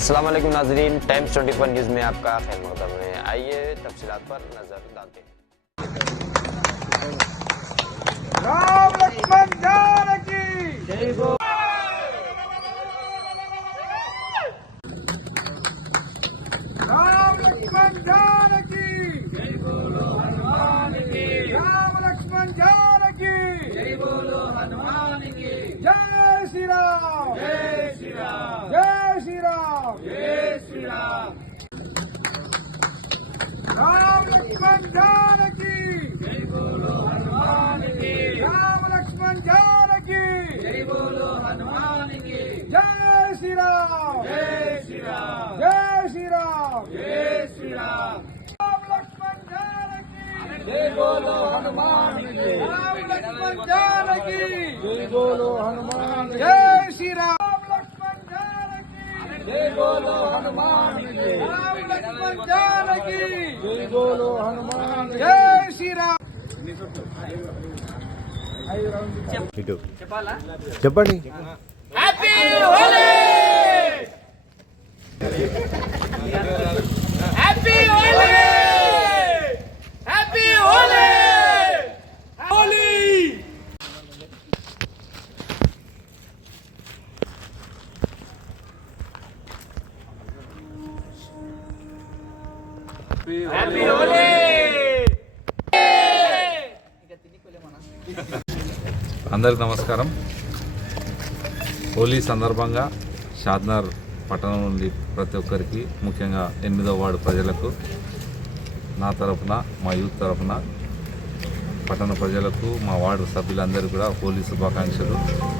अस्सलाम वालेकुम नाज़रीन, टाइम्स 24 न्यूज़ में आपका खैर मक़दम है। आइए तफसीलात पर नजर डालते हैं। राम लक्ष्मण जानकी जय बोलो। राम लक्ष्मण जानकी जय बोलो हनुमान की। राम लक्ष्मण जानकी जय बोलो हनुमान की। जय श्री राम जय श्री राम जय श्री राम जय श्री राम। राम लक्ष्मण जानकी जय बोलो हनुमान की। राम लक्ष्मण जानकी जय बोलो हनुमान की। जय श्री राम जय श्री राम जय श्री राम जय श्री राम। राम लक्ष्मण जानकी जय बोलो हनुमान की। राम लक्ष्मण जानकी जय बोलो हनुमान। जय श्री राम लक्ष्मण जानकी जय बोलो हनुमान की। राम लक्ष्मण जानकी जय बोलो हनुमान। जय श्री राम। చెప్పండి. Happy Holi happy Holi happy Holi Holi. Happy Holi. అందరికి నమస్కారం. హోలీ సందర్భంగా షాద్నగర్ పట్టణం నుండి ప్రతి ఒక్కరికి, ముఖ్యంగా 8వ వార్డు ప్రజలకు నా తరఫున, మా యూత్ తరఫున, పట్టణ ప్రజలకు, మా వార్డు సభ్యులందరికీ కూడా హోలీ శుభాకాంక్షలు.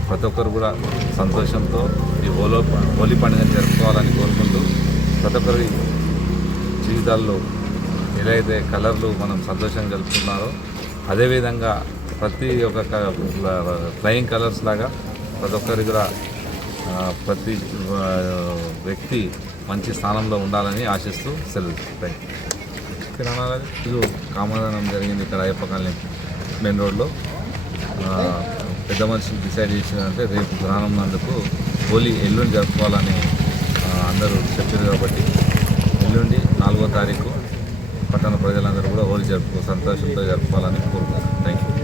ప్రతి ఒక్కరు కూడా సంతోషంతో ఈ హోలీ పండుగను జరుపుకోవాలని కోరుకుంటూ, ప్రతి ఒక్కరి జీవితాల్లో ఎలా అయితే కలర్లు మనం సంతోషంగా జరుపుకున్నారో అదేవిధంగా ప్రతి ఒక్క ఫ్లయింగ్ కలర్స్ లాగా ప్రతి ఒక్కరికి కూడా ప్రతి వ్యక్తి మంచి స్థానంలో ఉండాలని ఆశిస్తూ సెలవు. ఇది కామదానం జరిగింది ఇక్కడ అయ్యప్ప కాలనీ మెయిన్ రోడ్లో. పెద్ద మనుషులు డిసైడ్ చేసిందంటే రేపు గ్రహణం నందుకు హోలీ ఎల్లుండి జరుపుకోవాలని అందరూ చెప్పారు కాబట్టి ఎల్లుండి 4వ తారీఖు పట్టణ ప్రజలందరూ కూడా హోలీ సంతోషంతో జరుపుకోవాలని కోరుకుంటున్నాను. Thank you.